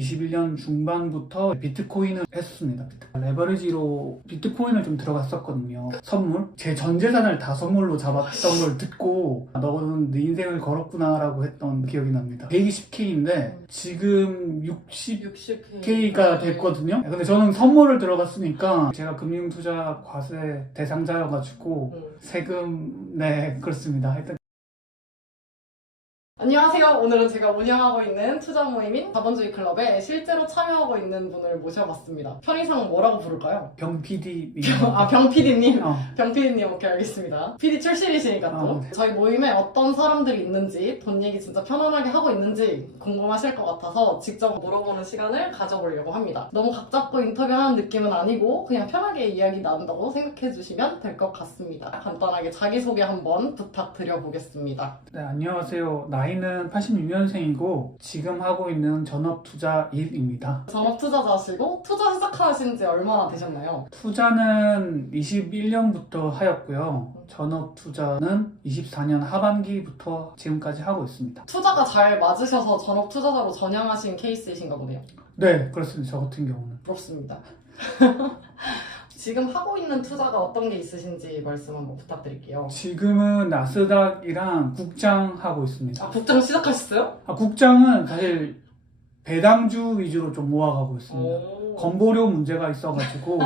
21년 중반부터 비트코인을 했었습니다. 레버리지로 비트코인을 좀 들어갔었거든요. 선물? 제 전 재산을 다 선물로 잡았던 걸 듣고 너는 네 인생을 걸었구나 라고 했던 기억이 납니다. 120K인데 지금 60K가 됐거든요. 근데 저는 선물을 들어갔으니까 제가 금융투자 과세 대상자여가지고 세금 그렇습니다. 하여튼 안녕하세요. 오늘은 제가 운영하고 있는 투자 모임인 자본주의 클럽에 실제로 참여하고 있는 분을 모셔봤습니다. 편의상 뭐라고 부를까요? 병PD 병PD님? 병PD님, 오케이, 알겠습니다. PD 출신이시니까 또. 네. 저희 모임에 어떤 사람들이 있는지, 돈 얘기 진짜 편안하게 하고 있는지 궁금하실 것 같아서 직접 물어보는 시간을 가져보려고 합니다. 너무 각 잡고 인터뷰하는 느낌은 아니고 그냥 편하게 이야기 나눈다고 생각해 주시면 될 것 같습니다. 간단하게 자기소개 한번 부탁드려보겠습니다. 네, 안녕하세요. 나이는 86년생이고 지금 하고 있는 전업투자 1입니다. 전업투자자시고 투자 시작하신 지 얼마나 되셨나요? 투자는 21년부터 하였고요. 전업투자는 24년 하반기부터 지금까지 하고 있습니다. 투자가 잘 맞으셔서 전업투자자로 전향하신 케이스이신가 보네요. 네, 그렇습니다. 저 같은 경우는. 부럽습니다. 지금 하고 있는 투자가 어떤 게 있으신지 말씀 한번 부탁드릴게요. 지금은 나스닥이랑 국장 하고 있습니다. 국장 시작하셨어요? 국장은 사실 배당주 위주로 좀 모아가고 있습니다. 건보료 문제가 있어가지고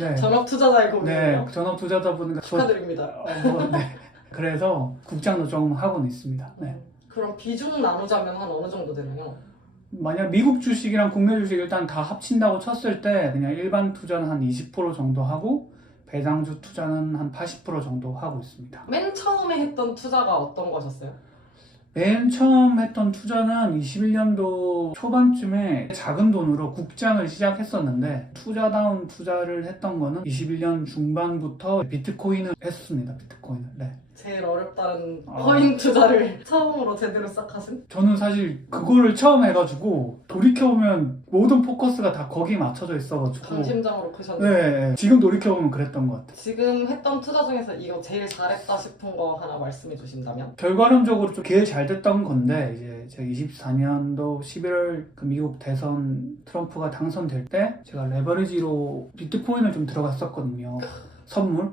네. 전업투자자의 고민이에요? 네, 전업투자자분과 축하드립니다. 네. 그래서 국장도 조금 하고는 있습니다. 네. 그럼 비중 나누자면 한 어느 정도 되나요? 만약 미국 주식이랑 국내 주식 일단 다 합친다고 쳤을 때 그냥 일반 투자는 한 20% 정도 하고 배당주 투자는 한 80% 정도 하고 있습니다. 맨 처음에 했던 투자가 어떤 거셨어요? 맨 처음 했던 투자는 21년도 초반쯤에 작은 돈으로 국장을 시작했었는데 투자다운 투자를 했던 거는 21년 중반부터 비트코인을 했습니다. 비트코인을. 네. 제일 어렵다는 코인 투자를 처음으로 제대로 시작하신? 저는 사실 그거를 처음 해가지고 돌이켜보면 모든 포커스가 다 거기에 맞춰져 있어가지고 강심장으로 크셨네요. 네, 지금 돌이켜보면 그랬던 것 같아요. 지금 했던 투자 중에서 이거 제일 잘했다 싶은 거 하나 말씀해 주신다면? 결과론적으로 좀 제일 잘 됐던 건데 이제 제가 24년도 11월 그 미국 대선 트럼프가 당선될 때 제가 레버리지로 비트코인을 좀 들어갔었거든요. 선물.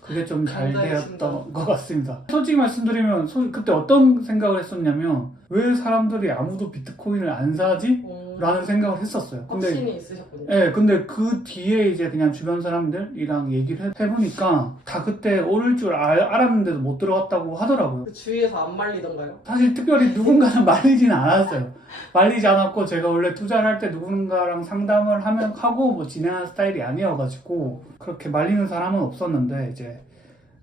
그게 좀 잘 되었던 것 같습니다. 솔직히 말씀드리면 그때 어떤 생각을 했었냐면 왜 사람들이 아무도 비트코인을 안 사지? 라는 생각을 했었어요. 확신이 있으셨군요. 네, 근데 그 뒤에 이제 그냥 주변 사람들이랑 얘기를 해보니까 다 그때 오를 줄 알았는데도 못 들어갔다고 하더라고요. 그 주위에서 안 말리던가요? 사실 특별히 누군가는 말리지는 않았어요. 말리지 않았고 제가 원래 투자를 할 때 누군가랑 상담을 하고 뭐 진행하는 스타일이 아니어가지고 그렇게 말리는 사람은 없었는데 이제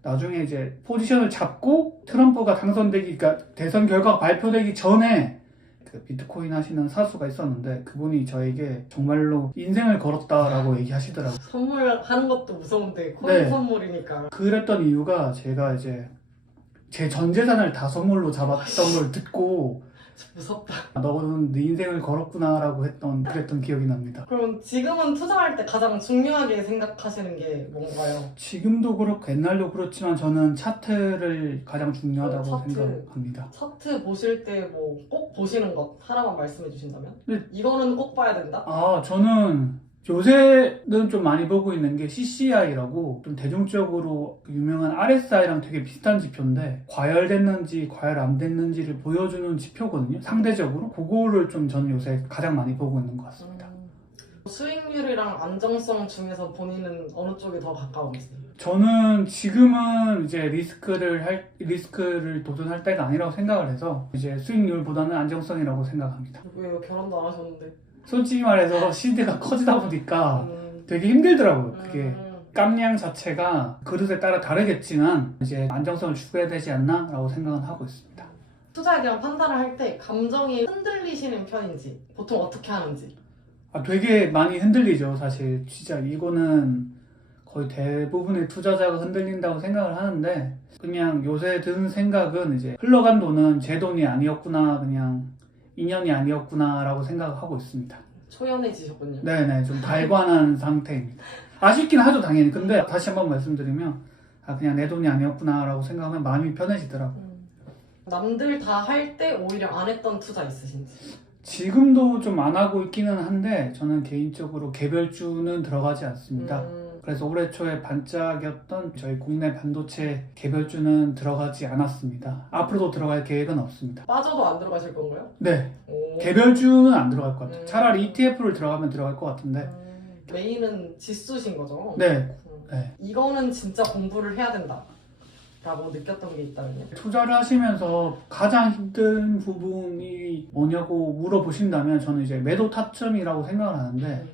나중에 이제 포지션을 잡고 트럼프가 당선되기, 그러니까 대선 결과가 발표되기 전에 그 비트코인 하시는 사수가 있었는데 그분이 저에게 정말로 인생을 걸었다라고 얘기하시더라고요. 선물하는 것도 무서운데 코인 네. 선물이니까. 그랬던 이유가 제가 이제 제 전 재산을 다 선물로 잡았던 걸 듣고 무섭다. 너는 네 인생을 걸었구나 라고 그랬던 기억이 납니다. 그럼 지금은 투자할 때 가장 중요하게 생각하시는 게 뭔가요? 지금도 그렇고 옛날도 그렇지만 저는 차트를 가장 중요하다고 차트. 생각합니다. 차트 보실 때 뭐 꼭 보시는 것 하나만 말씀해 주신다면? 네. 이거는 꼭 봐야 된다? 저는 요새는 좀 많이 보고 있는 게 CCI라고 좀 대중적으로 유명한 RSI랑 되게 비슷한 지표인데 과열됐는지 과열 안 됐는지를 보여주는 지표거든요. 상대적으로 그거를 좀 저는 요새 가장 많이 보고 있는 것 같습니다. 수익률이랑 안정성 중에서 본인은 어느 쪽이 더 가까운지? 저는 지금은 이제 리스크를 도전할 때가 아니라고 생각을 해서 이제 수익률보다는 안정성이라고 생각합니다. 왜 결혼도 안 하셨는데? 솔직히 말해서 시대가 커지다 보니까 되게 힘들더라고요. 그게 깜냥 자체가 그릇에 따라 다르겠지만 이제 안정성을 추구해야 되지 않나 라고 생각은 하고 있습니다. 투자에 대한 판단을 할 때 감정이 흔들리시는 편인지 보통 어떻게 하는지? 되게 많이 흔들리죠. 사실 진짜 이거는 거의 대부분의 투자자가 흔들린다고 생각을 하는데 그냥 요새 든 생각은 이제 흘러간 돈은 제 돈이 아니었구나, 그냥 인연이 아니었구나 라고 생각하고 있습니다. 초연해지셨군요. 네네, 좀 달관한 상태입니다. 아쉽긴 하죠, 당연히. 근데 다시 한번 말씀드리면 그냥 내 돈이 아니었구나 라고 생각하면 마음이 편해지더라고요. 남들 다 할 때 오히려 안 했던 투자 있으신지? 지금도 좀 안 하고 있기는 한데 저는 개인적으로 개별주는 들어가지 않습니다. 그래서 올해 초에 반짝였던 저희 국내 반도체 개별주는 들어가지 않았습니다. 앞으로도 들어갈 계획은 없습니다. 빠져도 안 들어가실 건가요? 네, 오. 개별주는 안 들어갈 것 같아요. 음. 차라리 ETF를 들어가면 들어갈 것 같은데. 메인은 지수신 거죠? 네, 네. 이거는 진짜 공부를 해야 된다 라고 느꼈던 게 있다면요? 투자를 하시면서 가장 힘든 부분이 뭐냐고 물어보신다면 저는 이제 매도 타점이라고 생각을 하는데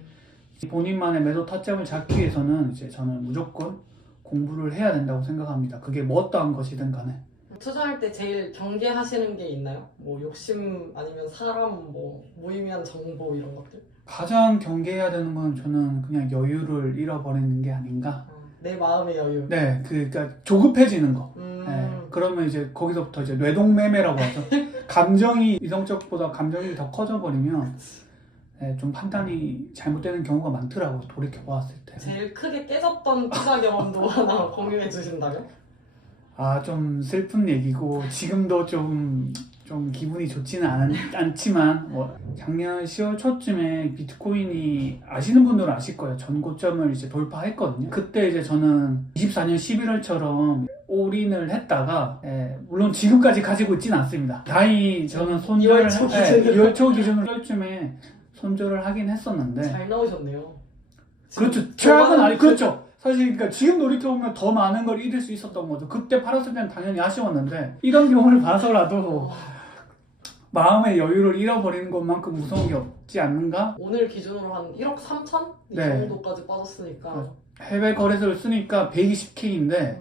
본인만의 매도 타점을 잡기 위해서는 이제 저는 무조건 공부를 해야 된다고 생각합니다. 그게 뭐 어떠한 것이든 간에. 투자할 때 제일 경계하시는 게 있나요? 뭐 욕심 아니면 사람, 뭐 무의미한 정보 이런 것들? 가장 경계해야 되는 건 저는 그냥 여유를 잃어버리는 게 아닌가. 내 마음의 여유. 네, 그러니까 조급해지는 거. 네, 그러면 이제 거기서부터 이제 뇌동매매라고 하죠. 감정이 이성적보다 감정이 더 커져버리면 네, 좀 판단이 잘못되는 경우가 많더라고요. 돌이켜 보았을 때. 제일 크게 깨졌던 투자 경험도 하나 공유해 주신다면? 아, 좀 슬픈 얘기고 지금도 좀 기분이 좋지는 않지만 작년 10월 초쯤에 비트코인이 아시는 분들은 아실 거예요. 전고점을 이제 돌파했거든요. 그때 이제 저는 24년 11월처럼 올인을 했다가 물론 지금까지 가지고 있지는 않습니다. 다행히 저는 손절을 2월 초 기준으로 1월쯤에 손절을 하긴 했었는데 잘 나오셨네요. 그렇죠. 최악은 아니 그렇죠. 사실 그러니까 지금 돌이켜보면 더 많은 걸 잃을 수 있었던 거죠. 그때 팔았을 때는 당연히 아쉬웠는데 이런 경우를 봐서라도 마음의 여유를 잃어버리는 것만큼 무서운 게 없지 않는가? 오늘 기준으로 한 1억 3천? 이 네. 정도까지 빠졌으니까 해외 거래소를 쓰니까 120K인데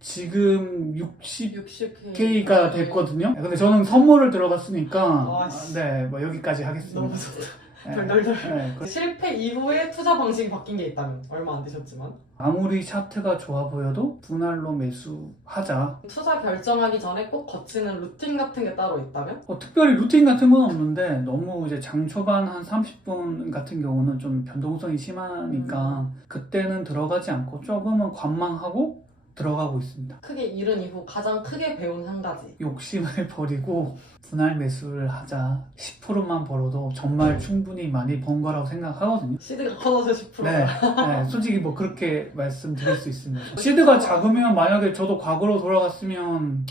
지금 60K가 됐거든요. 근데 저는 선물을 들어갔으니까 네, 뭐 여기까지 하겠습니다. 너무 좋다. 네. 덜덜덜. 네. 실패 이후에 투자 방식이 바뀐 게 있다면 얼마 안 되셨지만 아무리 차트가 좋아 보여도 분할로 매수하자. 투자 결정하기 전에 꼭 거치는 루틴 같은 게 따로 있다면? 특별히 루틴 같은 건 없는데 너무 이제 장 초반 한 30분 같은 경우는 좀 변동성이 심하니까 그때는 들어가지 않고 조금은 관망하고 들어가고 있습니다. 크게 잃은 이후 가장 크게 배운 한 가지. 욕심을 버리고 분할 매수를 하자. 10%만 벌어도 정말 충분히 많이 번 거라고 생각하거든요. 시드가 커져서 10%. 네, 솔직히 뭐 그렇게 말씀드릴 수 있습니다. 시드가 작으면 만약에 저도 과거로 돌아갔으면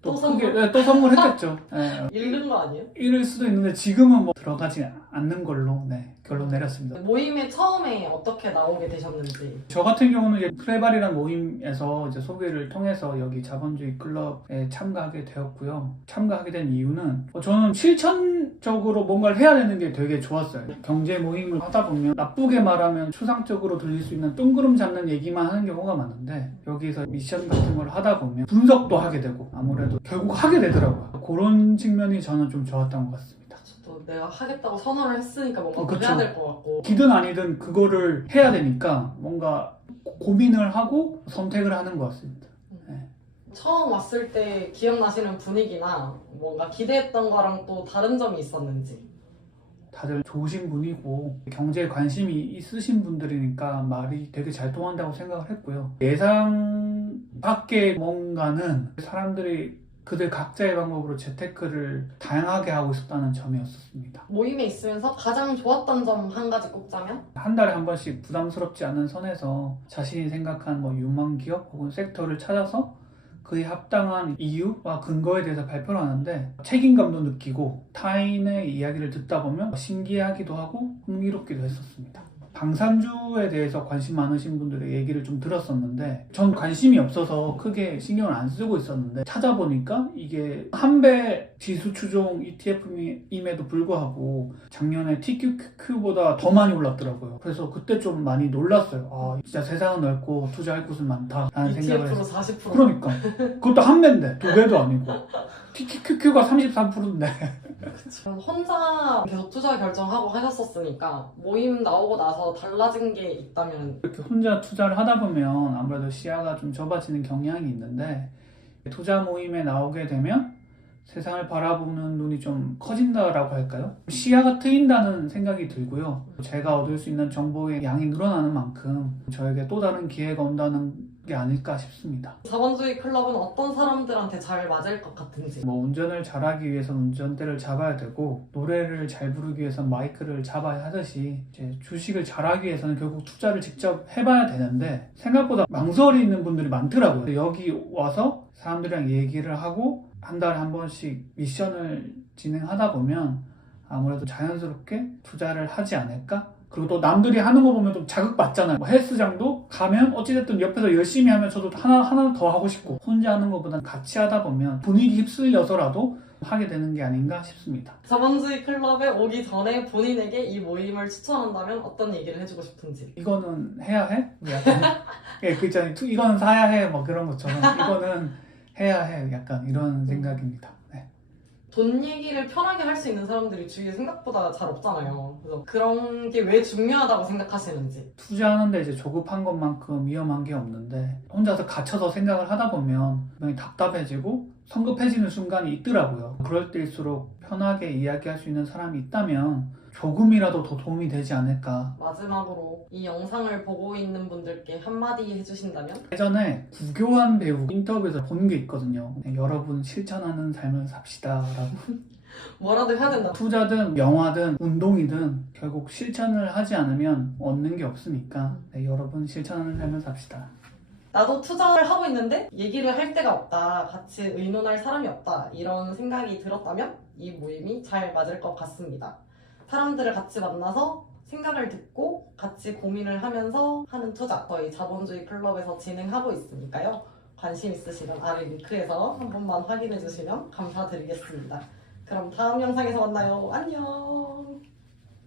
또 크게 또 선물했겠죠. 네. 잃는 거 아니에요? 잃을 수도 있는데 지금은 뭐 들어가지 않는 걸로 결론 내렸습니다. 모임에 처음에 어떻게 나오게 되셨는지. 저 같은 경우는 이제 프레발이라는 모임에서 이제 소개를 통해서 여기 자본주의 클럽에 참가하게 되었고요. 참가하게 된 이유는 저는 실천적으로 뭔가를 해야 되는 게 되게 좋았어요. 경제 모임을 하다 보면 나쁘게 말하면 추상적으로 들릴 수 있는 뚱그름 잡는 얘기만 하는 경우가 많은데 여기서 미션 같은 걸 하다 보면 분석도 하게 되고 아무래도 결국 하게 되더라고요. 그런 측면이 저는 좀 좋았던 것 같습니다. 또 내가 하겠다고 선언을 했으니까 뭔가 그쵸. 해야 될 것 같고. 기든 아니든 그거를 해야 되니까 뭔가 고민을 하고 선택을 하는 것 같습니다. 처음 왔을 때 기억나시는 분위기나 뭔가 기대했던 거랑 또 다른 점이 있었는지. 다들 좋으신 분이고 경제에 관심이 있으신 분들이니까 말이 되게 잘 통한다고 생각을 했고요. 예상 밖의 뭔가는 사람들이 그들 각자의 방법으로 재테크를 다양하게 하고 있었다는 점이었습니다. 모임에 있으면서 가장 좋았던 점 한 가지 꼽자면? 한 달에 한 번씩 부담스럽지 않은 선에서 자신이 생각한 뭐 유망 기업 혹은 섹터를 찾아서 그에 합당한 이유와 근거에 대해서 발표를 하는데 책임감도 느끼고 타인의 이야기를 듣다 보면 신기하기도 하고 흥미롭기도 했었습니다. 방산주에 대해서 관심 많으신 분들의 얘기를 좀 들었었는데 전 관심이 없어서 크게 신경을 안 쓰고 있었는데 찾아보니까 이게 한배 지수 추종 ETF임에도 불구하고 작년에 TQQQ보다 더 많이 올랐더라고요. 그래서 그때 좀 많이 놀랐어요. 아, 진짜 세상은 넓고 투자할 곳은 많다라는 생각을 ETF로 했어요. 40%? 그러니까 그것도 한 배인데 두 배도 아니고 TQQQ가 33%인데 그쵸. 혼자 계속 투자 결정하고 하셨었으니까 모임 나오고 나서 달라진 게 있다면? 이렇게 혼자 투자를 하다 보면 아무래도 시야가 좀 좁아지는 경향이 있는데 투자 모임에 나오게 되면 세상을 바라보는 눈이 좀 커진다라고 할까요? 시야가 트인다는 생각이 들고요. 제가 얻을 수 있는 정보의 양이 늘어나는 만큼 저에게 또 다른 기회가 온다는 게 아닐까 싶습니다. 자본주의 클럽은 어떤 사람들한테 잘 맞을 것 같은지. 뭐 운전을 잘하기 위해서는 운전대를 잡아야 되고 노래를 잘 부르기 위해서는 마이크를 잡아야 하듯이 이제 주식을 잘하기 위해서는 결국 투자를 직접 해봐야 되는데 생각보다 망설이는 분들이 많더라고요. 여기 와서 사람들이랑 얘기를 하고 한 달에 한 번씩 미션을 진행하다 보면 아무래도 자연스럽게 투자를 하지 않을까? 그리고 또 남들이 하는 거 보면 좀 자극받잖아요. 뭐 헬스장도 가면 어찌됐든 옆에서 열심히 하면 저도 하나 더 하고 싶고 혼자 하는 것보다 같이 하다 보면 분위기 휩쓸려서라도 하게 되는 게 아닌가 싶습니다. 자본주의 클럽에 오기 전에 본인에게 이 모임을 추천한다면 어떤 얘기를 해주고 싶은지. 이거는 해야 해? 약간 예, 그 있잖아요. 이거는 사야 해. 뭐 그런 것처럼 이거는 해야 해. 약간 이런 생각입니다. 네. 돈 얘기를 편하게 할 수 있는 사람들이 주위에 생각보다 잘 없잖아요. 그래서 그런 게 왜 중요하다고 생각하시는지. 투자하는데 이제 조급한 것만큼 위험한 게 없는데 혼자서 갇혀서 생각을 하다 보면 분명히 답답해지고 성급해지는 순간이 있더라고요. 그럴 때일수록 편하게 이야기할 수 있는 사람이 있다면 조금이라도 더 도움이 되지 않을까. 마지막으로 이 영상을 보고 있는 분들께 한마디 해주신다면? 예전에 구교환 배우 인터뷰에서 본 게 있거든요. 네, 여러분 실천하는 삶을 삽시다 라고. 뭐라도 해야 된다. 투자든 영화든 운동이든 결국 실천을 하지 않으면 얻는 게 없으니까 네, 여러분 실천하는 삶을 삽시다. 나도 투자를 하고 있는데 얘기를 할 데가 없다. 같이 의논할 사람이 없다. 이런 생각이 들었다면 이 모임이 잘 맞을 것 같습니다. 사람들을 같이 만나서 생각을 듣고 같이 고민을 하면서 하는 투자. 저희 자본주의 클럽에서 진행하고 있으니까요. 관심 있으시면 아래 링크에서 한 번만 확인해 주시면 감사드리겠습니다. 그럼 다음 영상에서 만나요. 안녕.